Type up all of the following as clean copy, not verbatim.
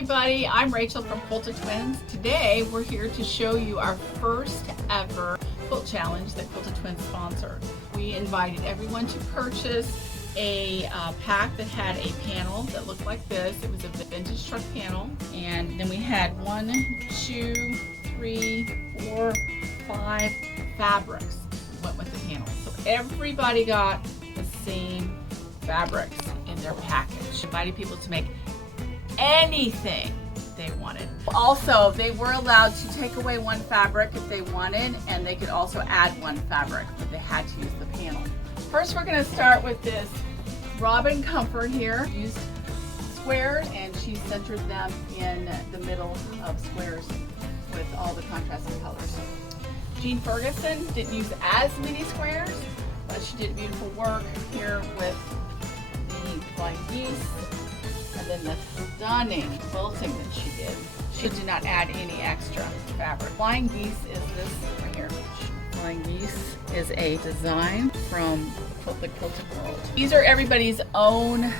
everybody, I'm Rachel from Quilted Twins. Today we're here to show you our first ever quilt challenge that Quilted Twins sponsored. We invited everyone to purchase a pack that had a panel that looked like this. It was a vintage truck panel, and then we had 1, 2, 3, 4, 5 fabrics that went with the panel. So everybody got the same fabrics in their package. Invited people to make anything they wanted. Also, they were allowed to take away one fabric if they wanted, and they could also add one fabric, but they had to use the panel. First, we're going to start with this Robin Comfort here. Used squares, and she centered them in the middle of squares with all the contrasting colors. Jean Ferguson didn't use as many squares, but she did beautiful work here with the flying geese. And then the stunning quilting that she did. She did not add any extra fabric. Flying Geese is this right here. Flying Geese is a design from the Quilted World. These are everybody's own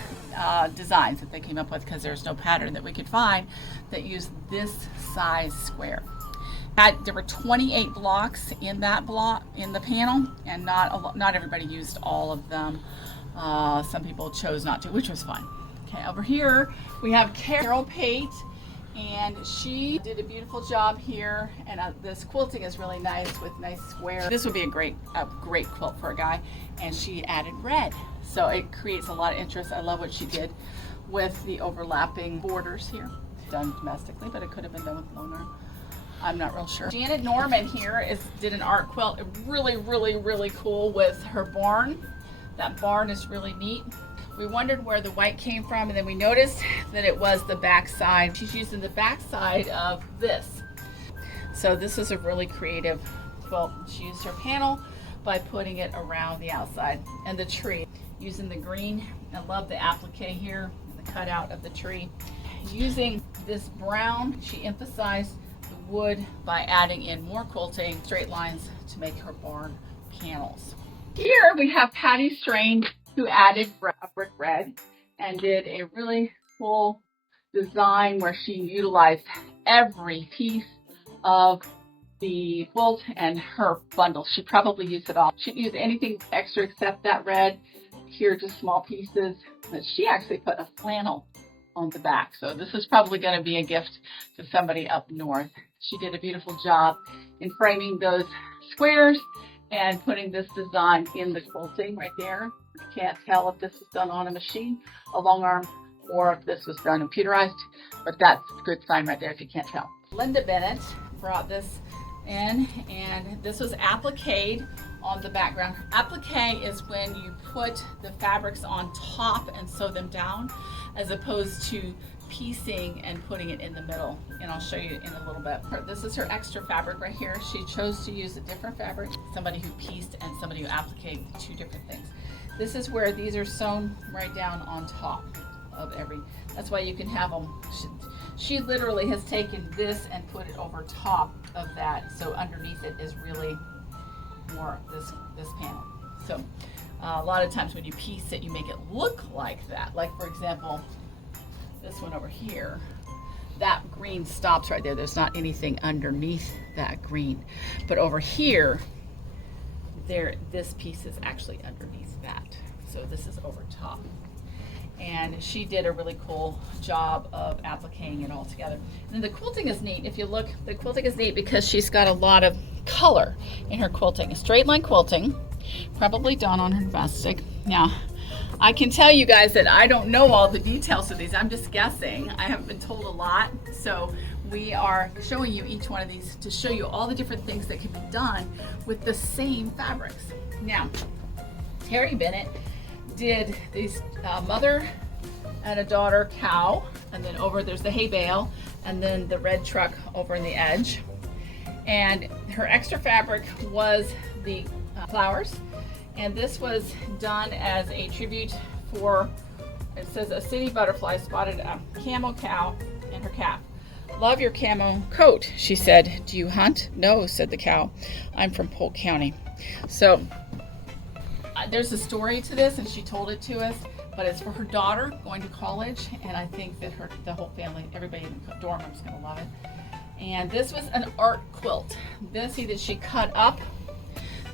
designs that they came up with because there's no pattern that we could find that used this size square. There were 28 blocks in that block in the panel, and not everybody used all of them. Some people chose not to, which was fine. Okay, over here we have Carol Pate, and she did a beautiful job here, and this quilting is really nice with nice squares. This would be a great quilt for a guy, and she added red, so it creates a lot of interest. I love what she did with the overlapping borders here. Done domestically, but it could have been done with loan arm. I'm not real sure. Janet Norman here did an art quilt, really cool with her barn. That barn is really neat. We wondered where the white came from, and then we noticed that it was the back side. She's using the back side of this. So this is a really creative quilt. She used her panel by putting it around the outside and the tree. Using the green, I love the applique here, the cutout of the tree. Using this brown, she emphasized the wood by adding in more quilting, straight lines to make her barn panels. Here we have Patty Strain, who added brick red and did a really cool design where she utilized every piece of the quilt and her bundle. She probably used it all. She didn't use anything extra except that red. Here, just small pieces. But she actually put a flannel on the back. So this is probably going to be a gift to somebody up north. She did a beautiful job in framing those squares and putting this design in the quilting right there. You can't tell if this was done on a machine, a long arm, or if this was done computerized, but that's a good sign right there if you can't tell. Linda Bennett brought this in, and this was appliqued on the background. Applique is when you put the fabrics on top and sew them down, as opposed to piecing and putting it in the middle, and I'll show you in a little bit. This is her extra fabric right here. She chose to use a different fabric, somebody who pieced and somebody who appliqued, two different things. This is where these are sewn right down on top of that's why you can have them. She literally has taken this and put it over top of that, so underneath it is really more this panel. So a lot of times when you piece it, you make it look like that. Like, for example, this one over here, that green stops right there. There's not anything underneath that green. But over here, this piece is actually underneath that. So this is over top. And she did a really cool job of appliquing it all together. And then the quilting is neat. If you look, the quilting is neat because she's got a lot of color in her quilting. A straight line quilting, probably done on her domestic. Now, I can tell you guys that I don't know all the details of these. I'm just guessing. I haven't been told a lot. So we are showing you each one of these to show you all the different things that can be done with the same fabrics. Now, Terry Bennett did these mother and a daughter cow, and then over there's the hay bale, and then the red truck over in the edge. And her extra fabric was the flowers. And this was done as a tribute for, it says, a city butterfly spotted a camo cow and her calf. Love your camo coat, she said. Do you hunt? No, said the cow. I'm from Polk County. So there's a story to this, and she told it to us, but it's for her daughter going to college, and I think that the whole family, everybody in the dorm room is going to love it. And this was an art quilt. Then see that she cut up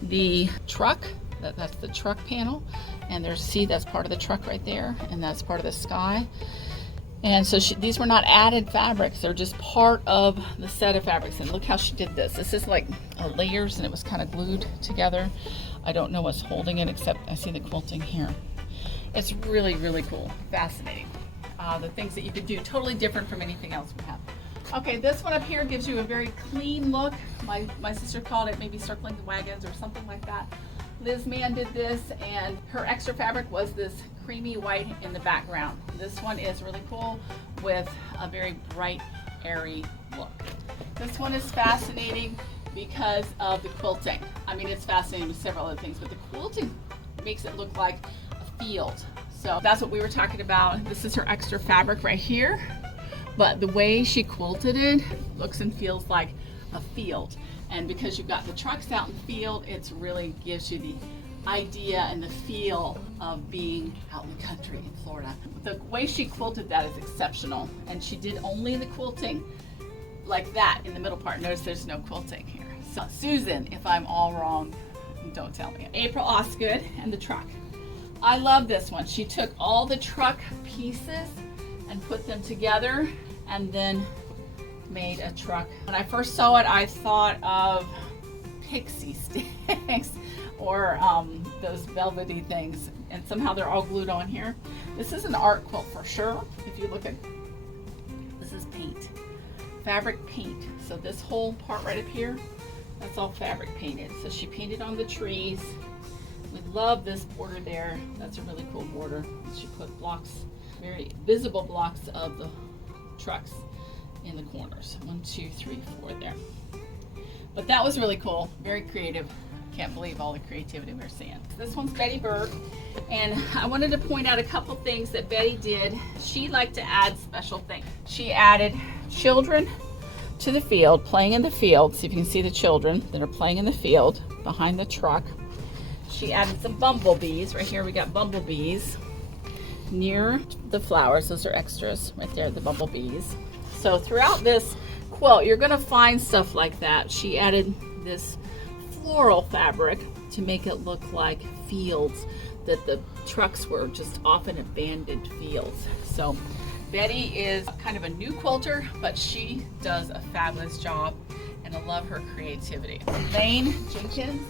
the truck, that's the truck panel, and there's, see, that's part of the truck right there, and that's part of the sky. And so these were not added fabrics, they're just part of the set of fabrics. And look how she did this. This is like layers, and it was kind of glued together. I don't know what's holding it, except I see the quilting here. It's really, really cool, fascinating. The things that you could do, totally different from anything else we have. Okay, this one up here gives you a very clean look. My sister called it maybe circling the wagons or something like that. Liz Mann did this, and her extra fabric was this creamy white in the background. This one is really cool with a very bright, airy look. This one is fascinating because of the quilting. I mean, it's fascinating with several other things, but the quilting makes it look like a field. So that's what we were talking about. This is her extra fabric right here, but the way she quilted it looks and feels like a field. And because you've got the trucks out in the field, it really gives you the idea and the feel of being out in the country in Florida. The way she quilted that is exceptional, and she did only the quilting like that in the middle part. Notice there's no quilting here. So Susan, if I'm all wrong, don't tell me. April Osgood and the truck. I love this one. She took all the truck pieces and put them together and then made a truck. When I first saw it, I thought of pixie sticks or those velvety things, and somehow they're all glued on here. This is an art quilt for sure. If you look at, this is paint, fabric paint. So this whole part right up here, that's all fabric painted. So she painted on the trees. We love this border there. That's a really cool border. She put blocks, very visible blocks of the trucks in the corners. 1, 2, 3, 4 there. But that was really cool, very creative. Can't believe all the creativity we're seeing. This one's Betty Berg, and I wanted to point out a couple things that Betty did. She liked to add special things. She added children to the field, playing in the field. See if you can see the children that are playing in the field behind the truck. She added some bumblebees. Right here we got bumblebees near the flowers. Those are extras right there, the bumblebees. So throughout this quilt, you're gonna find stuff like that. She added this floral fabric to make it look like fields, that the trucks were just often abandoned fields. So Betty is kind of a new quilter, but she does a fabulous job, and I love her creativity. Elaine Jenkins,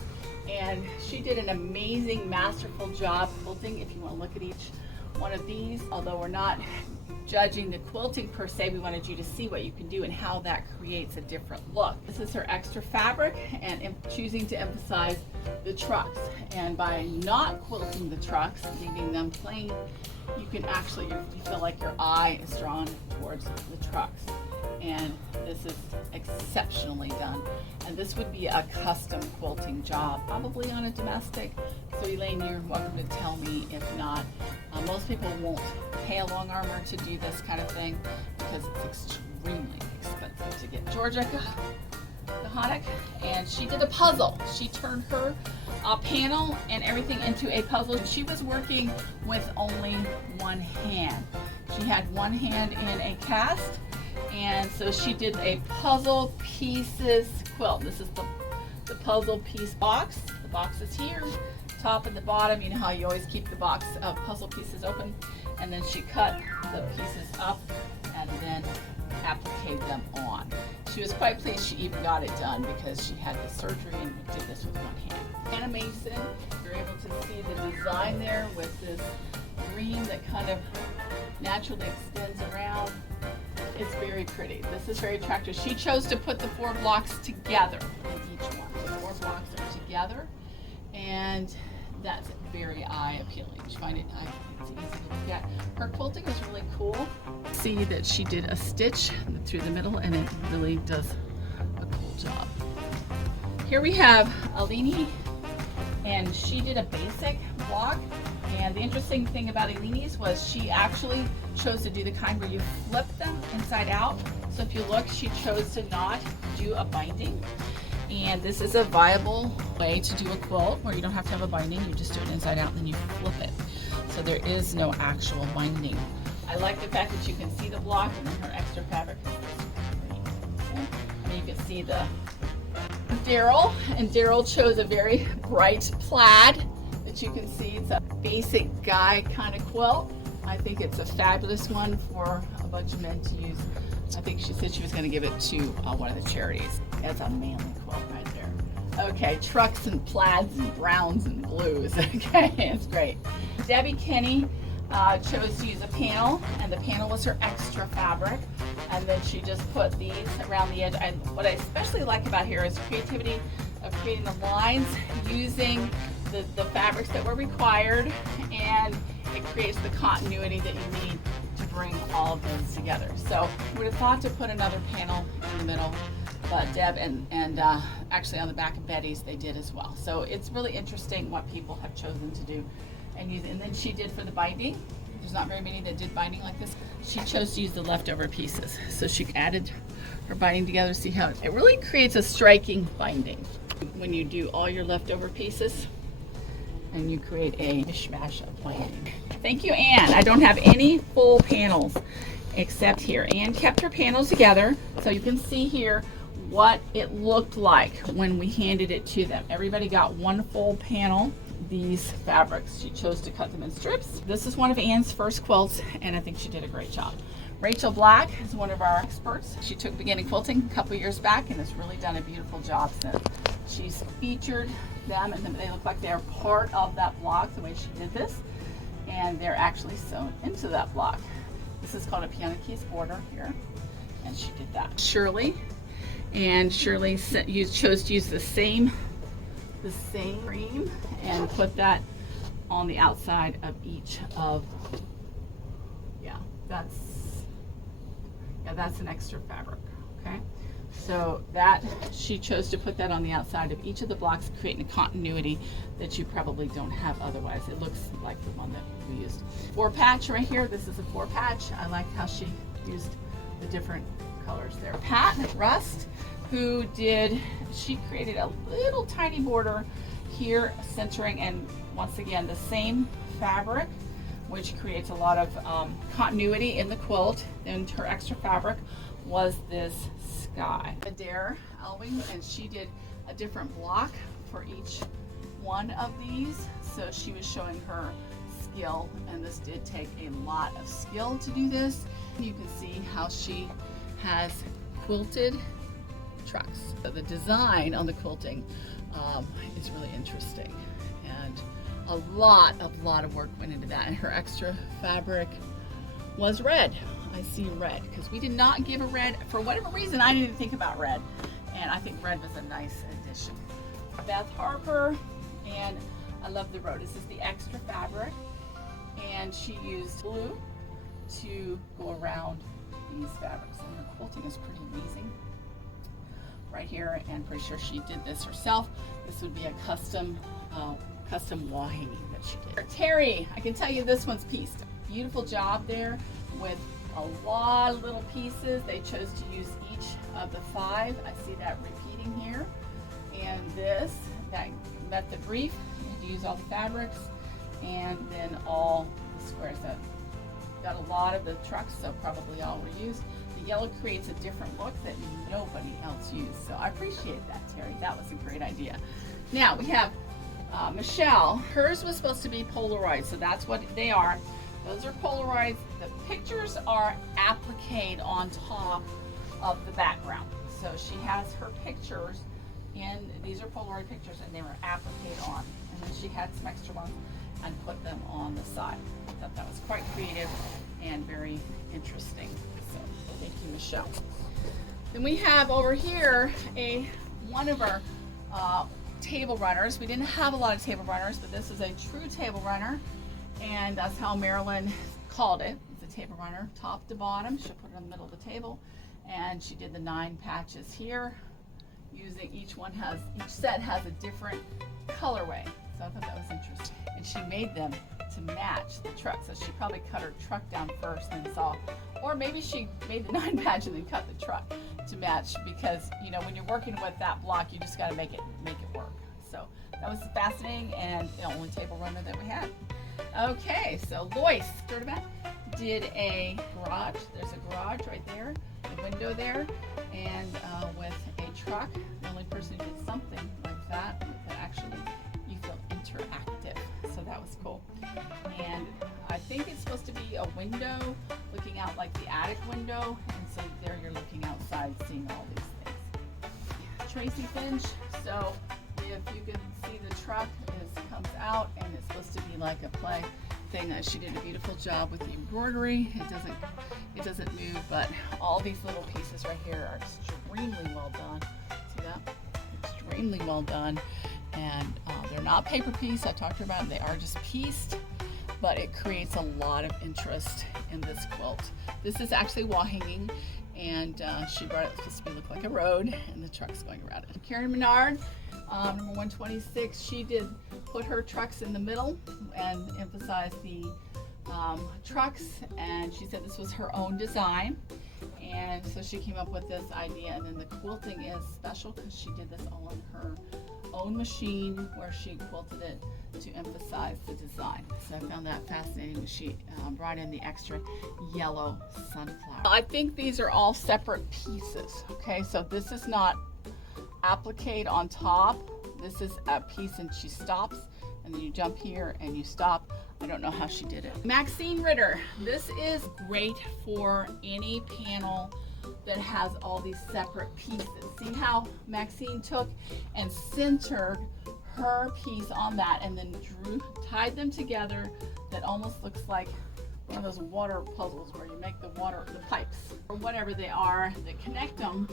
and she did an amazing, masterful job quilting. If you want to look at each one of these, although we're not judging the quilting per se, we wanted you to see what you can do and how that creates a different look. This is her extra fabric, and choosing to emphasize the trucks. And by not quilting the trucks, leaving them plain, you can actually, you feel like your eye is drawn towards the trucks. And this is exceptionally done. And this would be a custom quilting job, probably on a domestic. So Elaine, you're welcome to tell me if not. Most people won't pay a long armor to do this kind of thing because it's extremely expensive to get. Georgia Kahanic, and she did a puzzle. She turned her panel and everything into a puzzle. She was working with only one hand. She had one hand in a cast, and so she did a puzzle pieces quilt. This is the puzzle piece box. The box is here, top and the bottom. You know how you always keep the box of puzzle pieces open, and then she cut the pieces up and then appliqued them on. She was quite pleased she even got it done because she had the surgery and did this with one hand. Anna Mason, you're able to see the design there with this green that kind of naturally extends around. It's very pretty. This is very attractive. She chose to put the 4 blocks together in each one. The 4 blocks are together, and that's very eye appealing. You find it, it's easy to look at. Her quilting is really cool. See that she did a stitch through the middle, and it really does a cool job. Here we have Alini, and she did a basic block. And the interesting thing about Elini's was she actually chose to do the kind where you flip them inside out. So if you look, she chose to not do a binding. And this is a viable way to do a quilt where you don't have to have a binding, you just do it inside out and then you flip it. so there is no actual binding. I like the fact that you can see the block and then her extra fabric. I mean, you can see the Daryl, and Daryl chose a very bright plaid that you can see. It's a basic guy kind of quilt. I think it's a fabulous one for a bunch of men to use. I think she said she was going to give it to one of the charities. That's a manly quilt right there. Okay, trucks and plaids and browns and blues. Okay, it's great. Debbie Kenny chose to use a panel, and the panel was her extra fabric, and then she just put these around the edge. And what I especially like about here is creativity of creating the lines using the fabrics that were required, and it creates the continuity that you need to bring all of those together. So we would have thought to put another panel in the middle, but Deb and actually on the back of Betty's they did as well. So it's really interesting what people have chosen to do and use. And then she did for the binding. There's not very many that did binding like this. She chose to use the leftover pieces. So she added her binding together. See how it really creates a striking binding when you do all your leftover pieces and you create a mishmash of binding. Thank you, Anne. I don't have any full panels except here. Anne kept her panels together, so you can see here what it looked like when we handed it to them. Everybody got one full panel. These fabrics, she chose to cut them in strips. This is one of Anne's first quilts, and I think she did a great job. Rachael Black is one of our experts. She took beginning quilting a couple years back and has really done a beautiful job since. She's featured them, and they look like they're part of that block the way she did this, and they're actually sewn into that block. This is called a piano keys border here, and she did that. Shirley chose to use the same cream and put that on the outside of each of, that's an extra fabric, okay? So that, she chose to put that on the outside of each of the blocks, creating a continuity that you probably don't have otherwise. It looks like the one that we used. 4-patch right here, this is a 4-patch. I like how she used the different colors there. Pat Rust, she created a little tiny border here centering, and once again, the same fabric, which creates a lot of continuity in the quilt. And her extra fabric was this sky. Adair Elving, and she did a different block for each one of these. So she was showing her skill, and this did take a lot of skill to do this. You can see how she has quilted trucks. So the design on the quilting is really interesting, and a lot of work went into that. And her extra fabric was red. I see red because we did not give a red. For whatever reason, I didn't think about red, and I think red was a nice addition. Beth Harper, and I love the road. This is the extra fabric, and she used blue to go around these fabrics. And her quilting is pretty amazing right here, and pretty sure she did this herself. This would be a custom wall hanging that she did. Terry, I can tell you this one's pieced. Beautiful job there with a lot of little pieces. They chose to use each of the 5. I see that repeating here. And this, that met the brief. You had to use all the fabrics, and then all the squares. That got a lot of the trucks, so probably all were used. The yellow creates a different look that nobody else used. So I appreciate that, Terry. That was a great idea. Now we have Michelle. Hers was supposed to be Polaroid, so that's what they are. Those are Polaroids. The pictures are appliqued on top of the background. So she has her pictures in, these are Polaroid pictures, and they were appliqued on. And then she had some extra ones and put them on the side. I thought that was quite creative and very interesting. So thank you, Michelle. Then we have over here one of our table runners. We didn't have a lot of table runners, but this is a true table runner, and that's how Marilyn called it. It's a table runner, top to bottom. She'll put it in the middle of the table, and she did the 9 patches here. Using each set has a different colorway. So I thought that was interesting. And she made them to match the truck. So she probably cut her truck down first and saw, or maybe she made the 9 patch and then cut the truck to match, because you know when you're working with that block, you just got to make it work. So So that was fascinating and the only table runner that we had. Okay, so Lois Sturdivant did a garage. There's a garage right there, the window there, and with a truck. The only person who did something like that actually you feel interactive. So that was cool. And I think it's supposed to be a window looking out like the attic window, and so there you're looking outside seeing all these things. Tracy Finch, so if you can see the truck comes out and it's supposed to be like a play thing. She did a beautiful job with the embroidery. It doesn't move, but all these little pieces right here are extremely well done. See that? Extremely well done. And they're not paper piece. I talked about them. They are just pieced, but it creates a lot of interest in this quilt. This is actually wall hanging, and she brought it supposed to look like a road, and the truck's going around it. Karen Menard, number 126, she did put her trucks in the middle and emphasize the trucks, and she said this was her own design, and so she came up with this idea. And then the quilting is special because she did this all on her own machine where she quilted it to emphasize the design. So I found that fascinating. She brought in the extra yellow sunflower. I think these are all separate pieces. Okay, so this is not applique on top. This is a piece and she stops, and then you jump here and you stop. I don't know how she did it. Maxine Ritter, this is great for any panel that has all these separate pieces. See how Maxine took and centered her piece on that and then tied them together. That almost looks like one of those water puzzles where you make the pipes or whatever they are that connect them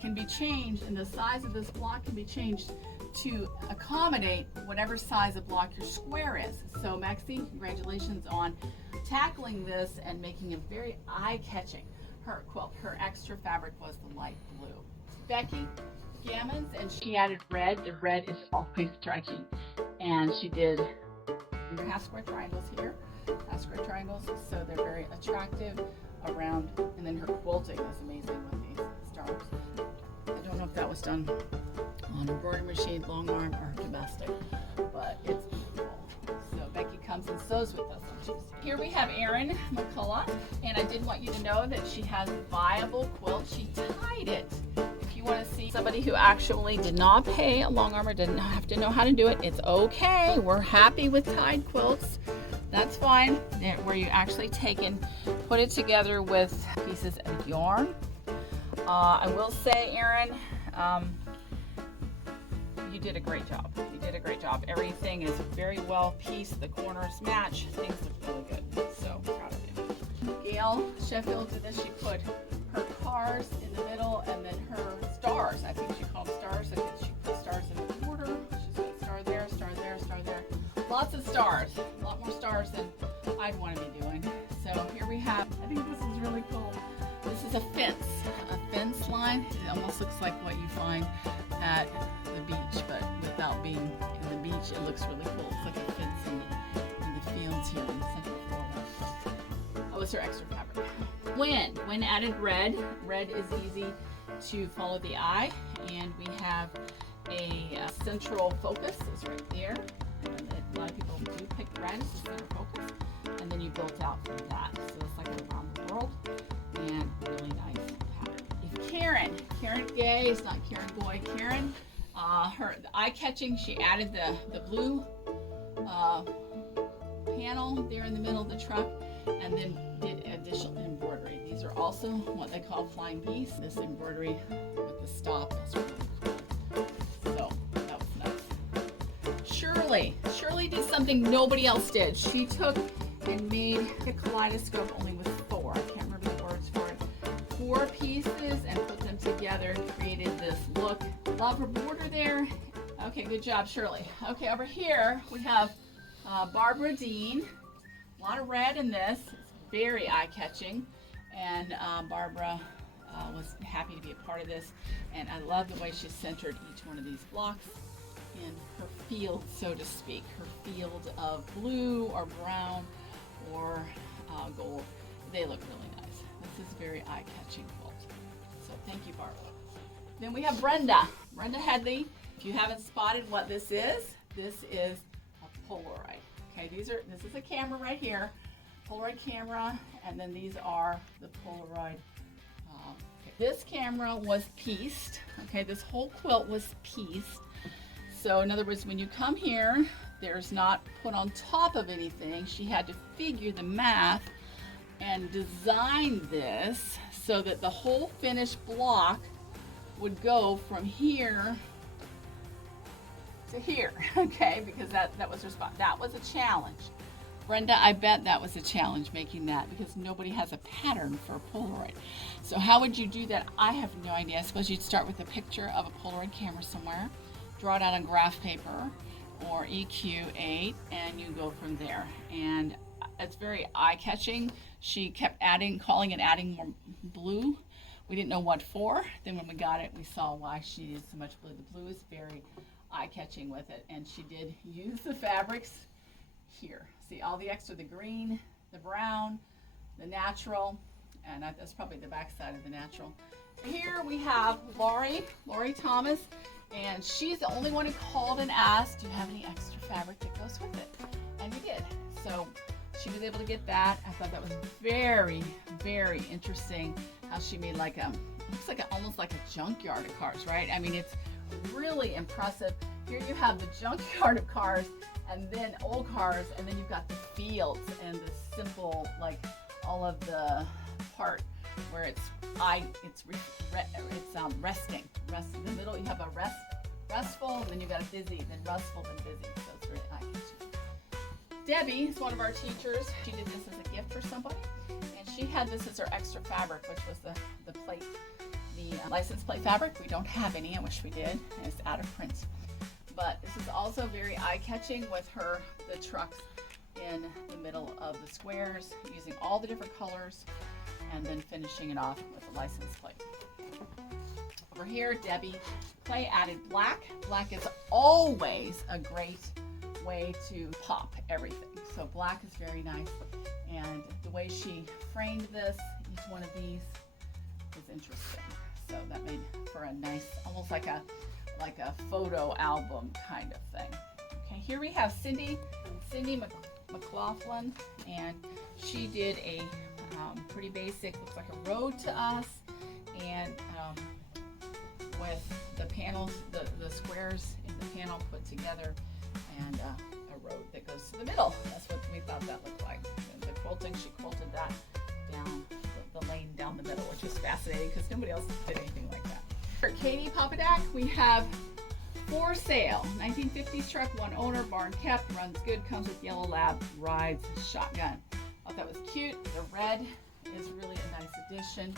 can be changed, and the size of this block can be changed to accommodate whatever size of block your square is. So Maxine, congratulations on tackling this and making it very eye-catching. Her quilt, her extra fabric was the light blue. Becky Gammons, and she added red. The red is always striking, and she did half square triangles here, half square triangles, so they're very attractive around. And then her quilting is amazing with these stars. I don't know if that was done on embroidery machine, long arm, or domestic, but it's beautiful. So Becky comes and sews with us on Tuesday. Here we have Erin McCullough, and I did want you to know that she has a viable quilt. She tied it. If you want to see somebody who actually did not pay a long arm or didn't have to know how to do it, it's okay. We're happy with tied quilts. That's fine. Where you actually take and put it together with pieces of yarn. I will say, Erin, you did a great job. You did a great job. Everything is very well pieced. The corners match. Things look really good. So proud of you. Gail Sheffield did this. She put her cars in the middle and then her stars. I think she called them stars. I think she put stars in the border. She's got a star there, star there, star there. Lots of stars. A lot more stars than I'd want to be doing. So here we have, I think this is really cool. This is a fence line. It almost looks like what you find at the beach, but without being in the beach, it looks really cool. It's like a fence in the fields here in Central Florida. Oh, it's her extra fabric. When added red. Red is easy to follow the eye, and we have a central focus is right there. And a lot of people do pick red as the center focus, and then you built out from that. So it's like around the world, and really nice pattern. If Karen Gay, it's not Karen Boy, Karen, the eye-catching, she added the blue panel there in the middle of the truck, and then did additional embroidery. These are also what they call flying geese. This embroidery with the stop is really cool. So that was nice. Shirley did something nobody else did. She took and made a kaleidoscope only with four. I can't remember the words for it. 4 pieces and put them together, created this look. Love her border there. Okay, good job, Shirley. Okay, over here we have Barbara Dean. A lot of red in this. It's very eye-catching, and Barbara was happy to be a part of this. And I love the way she centered each one of these blocks in her field, so to speak. Her field of blue or brown or gold. They look really nice. This is very eye-catching quilt. So thank you, Barbara. Then we have Brenda Headley, If you haven't spotted what this is a Polaroid. Okay, this is a camera right here, Polaroid camera, and then these are the Polaroid. This camera was pieced. Okay, this whole quilt was pieced. So in other words, when you come here, there's not put on top of anything. She had to figure the math and design this so that the whole finished block would go from here to here, okay? Because that was her spot. That was a challenge. Brenda, I bet that was a challenge making that because nobody has a pattern for a Polaroid. So how would you do that? I have no idea. I suppose you'd start with a picture of a Polaroid camera somewhere, draw it out on graph paper or EQ8, and you go from there. And it's very eye-catching. She kept adding more blue. We didn't know what for. Then when we got it, we saw why she needed so much blue. The blue is very eye-catching with it, and she did use the fabrics here. See all the extra, the green, the brown, the natural, and that's probably the back side of the natural. Here we have Lori Thomas, and she's the only one who called and asked, do you have any extra fabric that goes with it? And we did. So she was able to get that. I thought that was very, very interesting how she made like looks like almost like a junkyard of cars, right? I mean, it's really impressive. Here you have the junkyard of cars and then old cars, and then you've got the fields and the simple, like all of the part where it's resting. In the middle you have a restful, and then you've got a busy, then restful, then busy. So it's really eye-catching. Debbie is one of our teachers. She did this as a gift for somebody, and she had this as her extra fabric, which was the plate, the license plate fabric. We don't have any. I wish we did, and it's out of print. But this is also very eye-catching with the trucks in the middle of the squares, using all the different colors, and then finishing it off with a license plate. Over here, Debbie Clay added black. Black is always a great way to pop everything. So black is very nice. And the way she framed this, each one of these is interesting. So that made for a nice, almost like a photo album kind of thing. Okay, here we have Cindy McLaughlin, and she did a pretty basic, looks like a road to us, and with the panels, the squares in the panel put together, and a road that goes to the middle. That's what we thought that looked like. And the quilting, she quilted that down the lane down the middle, which is fascinating because nobody else did anything like that. For Katie Popadak, we have for sale 1950s truck, one owner, barn kept, runs good, comes with yellow lab, rides shotgun. I thought that was cute. The red is really a nice addition,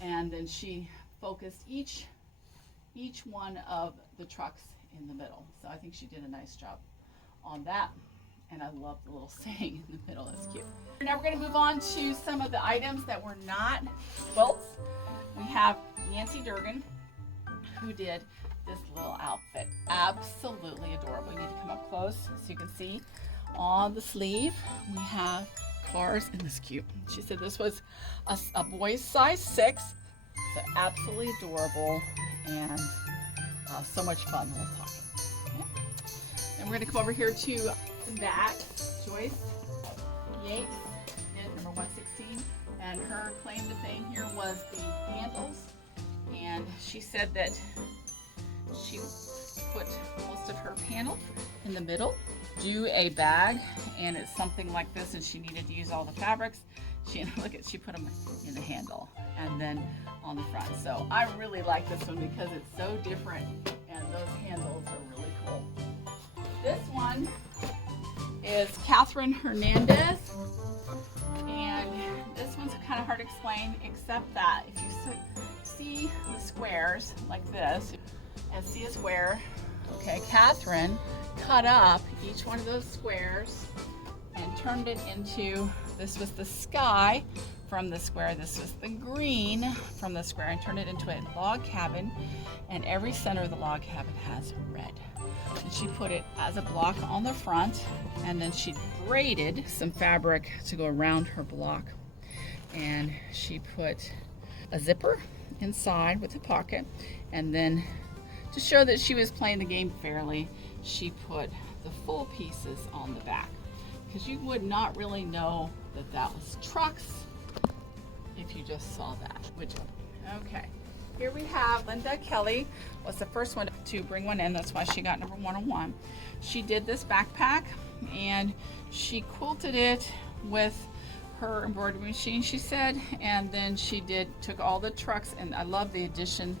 and then she focused each one of the trucks in the middle. So I think she did a nice job on that, and I love the little saying in the middle. That's cute. Now we're going to move on to some of the items that were not quilts. We have Nancy Durgan, who did this little outfit. Absolutely adorable. You need to come up close so you can see on the sleeve we have cars, and this is cute. She said this was a boy's size 6, so absolutely adorable and so much fun while talking. Okay. And we're going to come over here to the back. Joyce Yates did number 116, and her claim to fame here was the handles, and she said that she put most of her panel in the middle, do a bag, and it's something like this, and she needed to use all the fabrics. She put them in the handle and then on the front. So I really like this one because it's so different, and those handles are really cool. This one is Catherine Hernandez, and this one's kind of hard to explain, except that if you see the squares like this and see a square, okay, Catherine cut up each one of those squares and turned it into, this was the sky from the square, this was the green from the square, and turned it into a log cabin, and every center of the log cabin has red. And she put it as a block on the front, and then she braided some fabric to go around her block, and she put a zipper inside with a pocket, and then to show that she was playing the game fairly, she put the full pieces on the back, because you would not really know that that was trucks if you just saw that, would you? Okay, here we have Linda Kelly was the first one to bring one in. That's why she got number 101. She did this backpack and she quilted it with her embroidery machine, she said, and then she took all the trucks, and I love the addition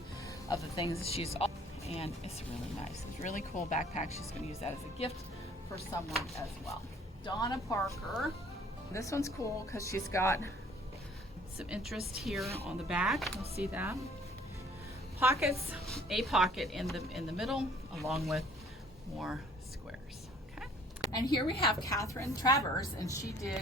of the things that and it's really nice. It's a really cool backpack. She's going to use that as a gift for someone as well. Donna Parker, this one's cool because she's got some interest here on the back. You'll see that. Pockets, a pocket in the middle, along with more squares. Okay. And here we have Catherine Travers, and she did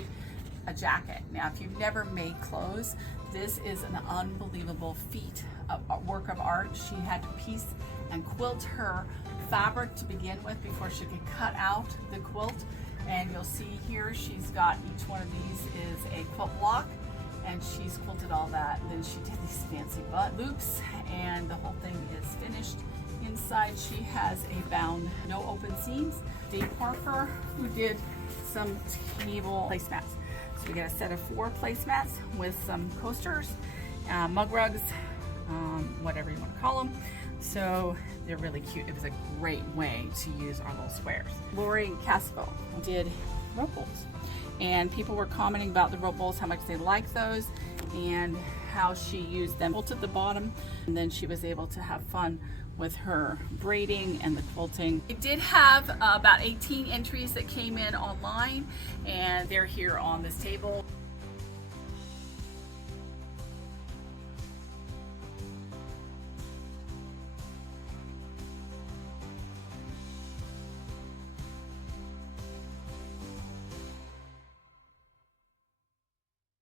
a jacket. Now, if you've never made clothes, this is an unbelievable feat of work of art. She had to piece and quilt her fabric to begin with before she could cut out the quilt. And you'll see here she's got each one of these is a quilt block, and she's quilted all that. And then she did these fancy butt loops, and the whole thing is finished. Inside she has a bound, no open seams. Dave Parker, who did some table placemats. So we got a set of 4 placemats with some coasters, mug rugs, whatever you want to call them. So they're really cute. It was a great way to use our little squares. Lori Casco did rope bowls, and people were commenting about the rope bowls, how much they like those, and how she used them. Quilted the bottom, and then she was able to have fun with her braiding and the quilting. It did have about 18 entries that came in online, and they're here on this table.